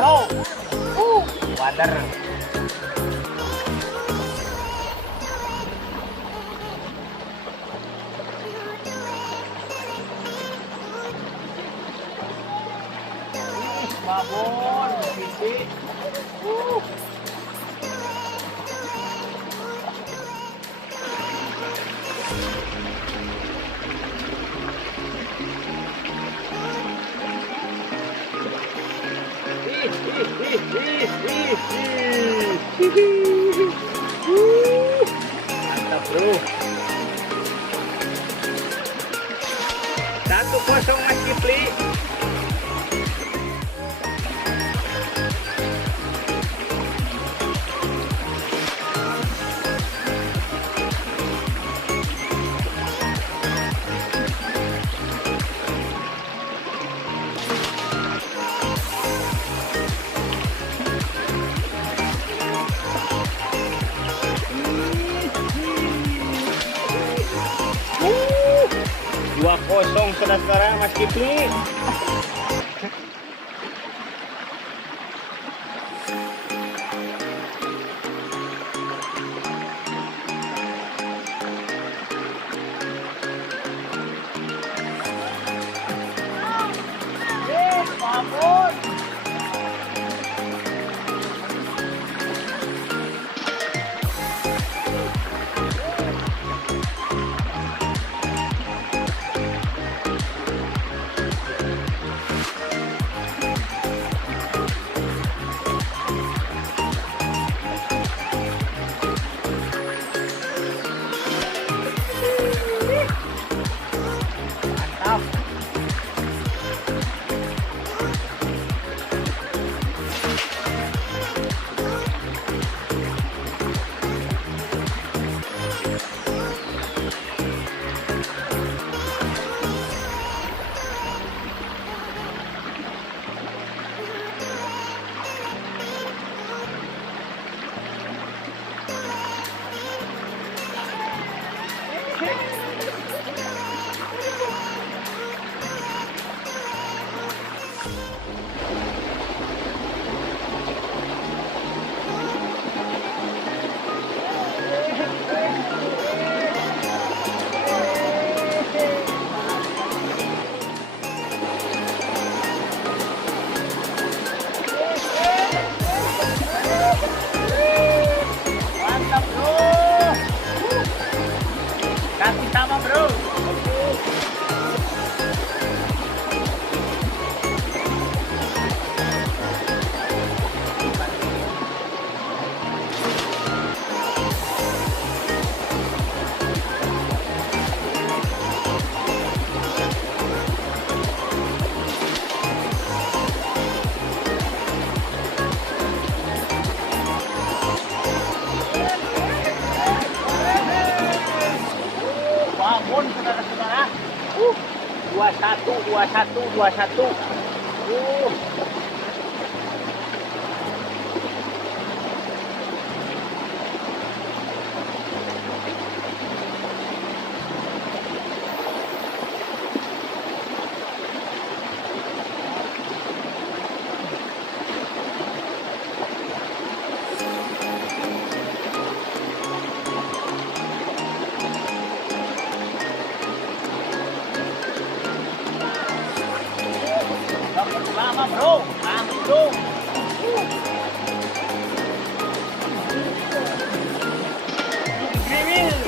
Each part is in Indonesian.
bro. Wader. Babon, sisi. Mantap bro. 1-0 Mas Kipli. Dua kosong saudara Mas Kipli. Babon. Kasih sama bro. Babon saudara-saudara. 21. Lama bro, langsung. Grill.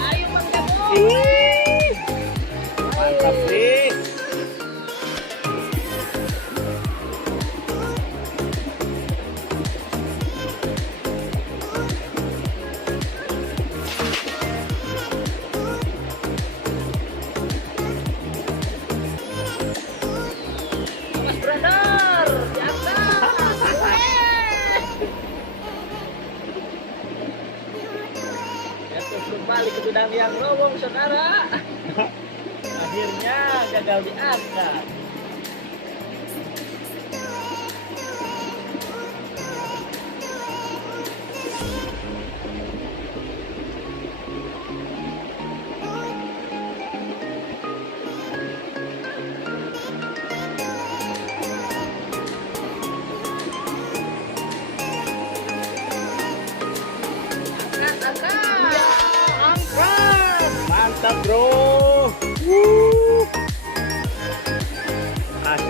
Ayo menggabung. Mantap sih. Kembali ke bidang yang lowong saudara. Akhirnya gagal diangkat.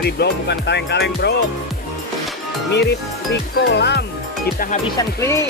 asli bro, bukan kaleng-kaleng bro. Mirip di kolam. Kita habisan kli.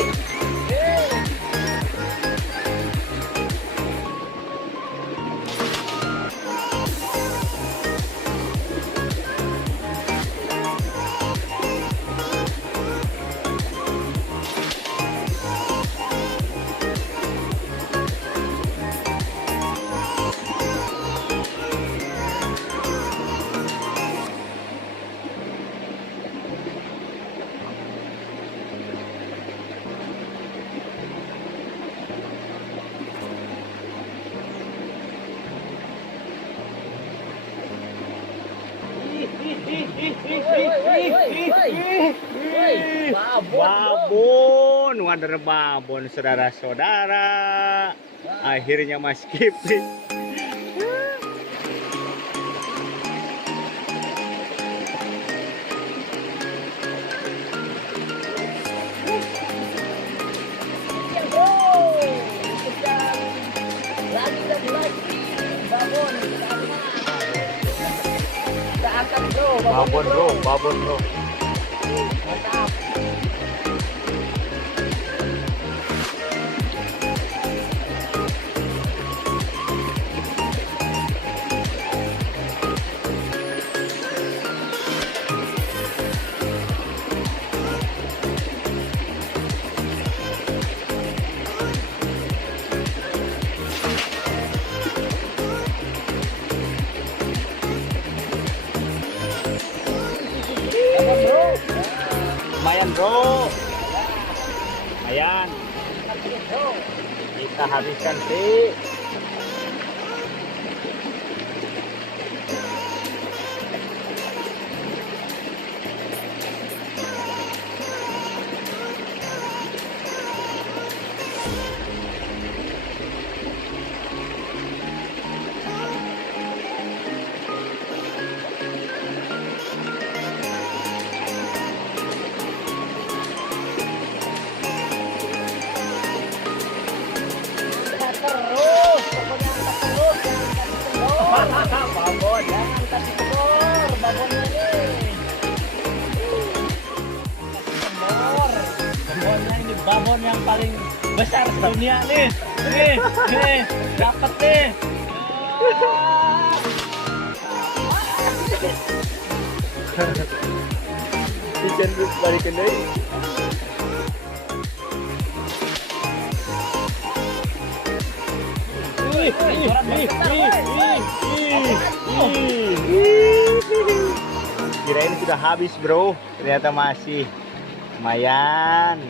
Babon, wader babon saudara-saudara. Akhirnya Mas Kipli. Babon bro, babon bro. Mantap. Lumayan bro, lumayan. Kita habiskan sih. Babon, jangan kasih kendor, babonnya nih. Kasih kendor. Babonnya ini babon yang paling besar sedunia nih. Nih, dapat nih. Ikan terus balikin deh. Kirain sudah habis bro, ternyata masih lumayan.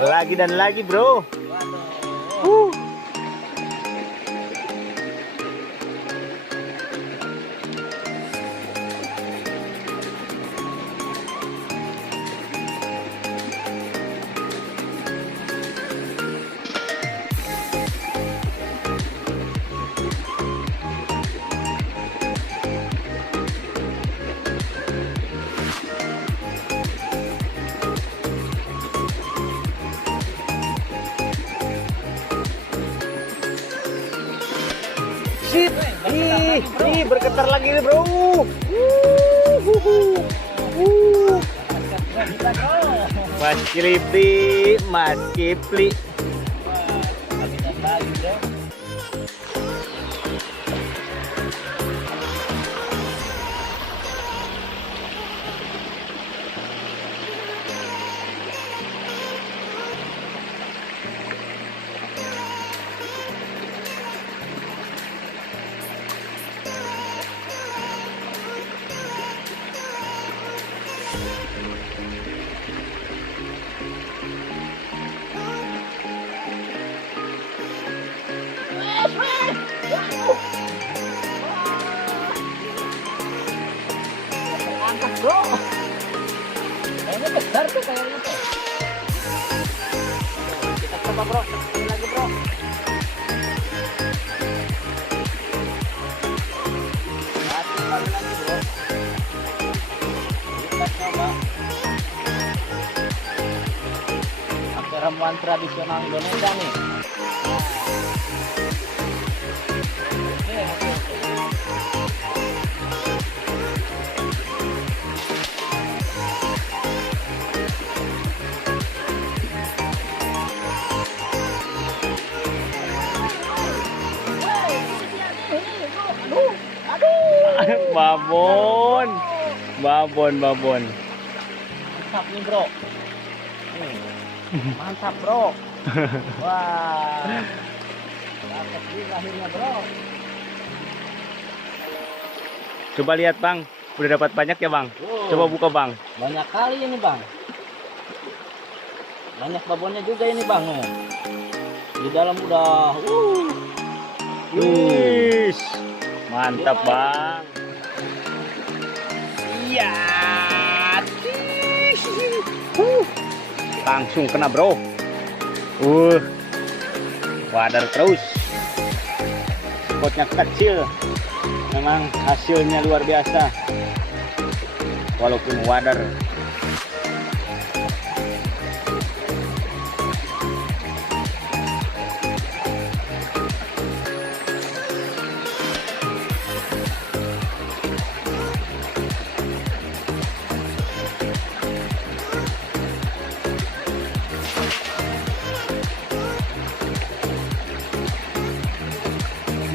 Lagi dan lagi bro. Sip, ih, bergetar lagi nih bro. Mas Kipli, Mas Kipli. Angkat bro, kayaknya besar tuh kayaknya tuh. Kita coba bro, sekali lagi bro. kembali lagi bro. Kita coba pakai ramuan tradisional Indonesia nih. Oke. Babon. Babon. Mantap nih bro. Mantap bro. Wah. Dapat juga akhirnya bro. Coba lihat bang, udah dapat banyak ya bang. Coba buka bang. Banyak kali ini bang. Banyak babonnya juga ini bang. Di dalam udah. Wih, mantap bang. Iya. Langsung kena bro. Wadar terus. Spotnya kecil. Memang hasilnya luar biasa. Walaupun wadar.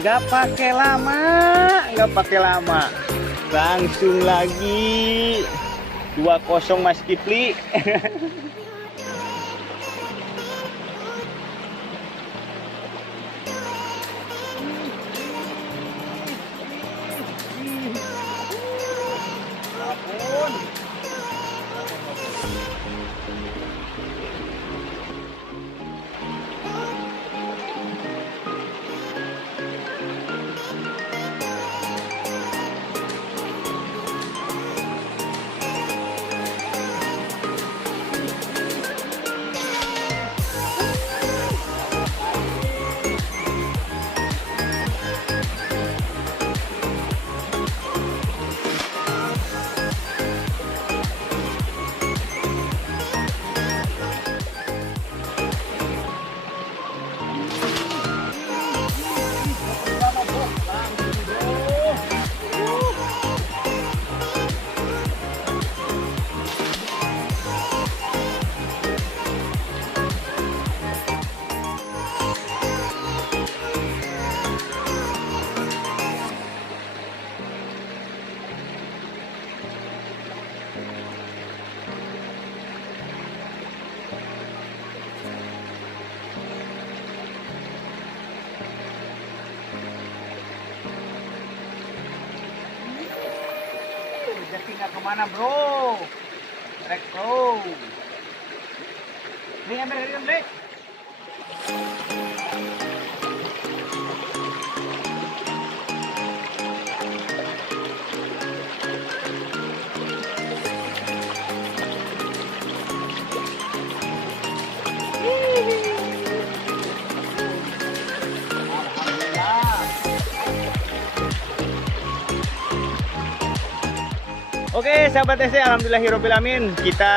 Nggak pakai lama, langsung lagi 2-0 Mas Kipli. Rezekinya kemana bro? Rek bro. Nih ambil. Oke sahabat TC, alhamdulillahirobbilalamin, kita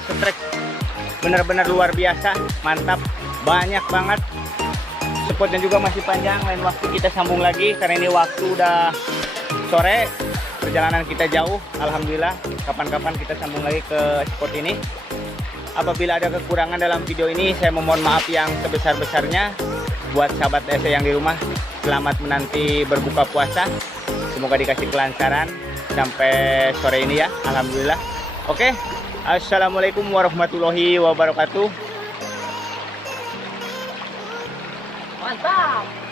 strike benar-benar luar biasa, mantap, banyak banget. Spotnya juga masih panjang, lain waktu kita sambung lagi karena ini waktu udah sore, perjalanan kita jauh. Alhamdulillah, kapan-kapan kita sambung lagi ke spot ini. Apabila ada kekurangan dalam video ini, saya memohon maaf yang sebesar-besarnya. Buat sahabat TC yang di rumah, selamat menanti berbuka puasa, semoga dikasih kelancaran sampai sore ini ya, alhamdulillah. Oke, assalamualaikum warahmatullahi wabarakatuh. Mantap.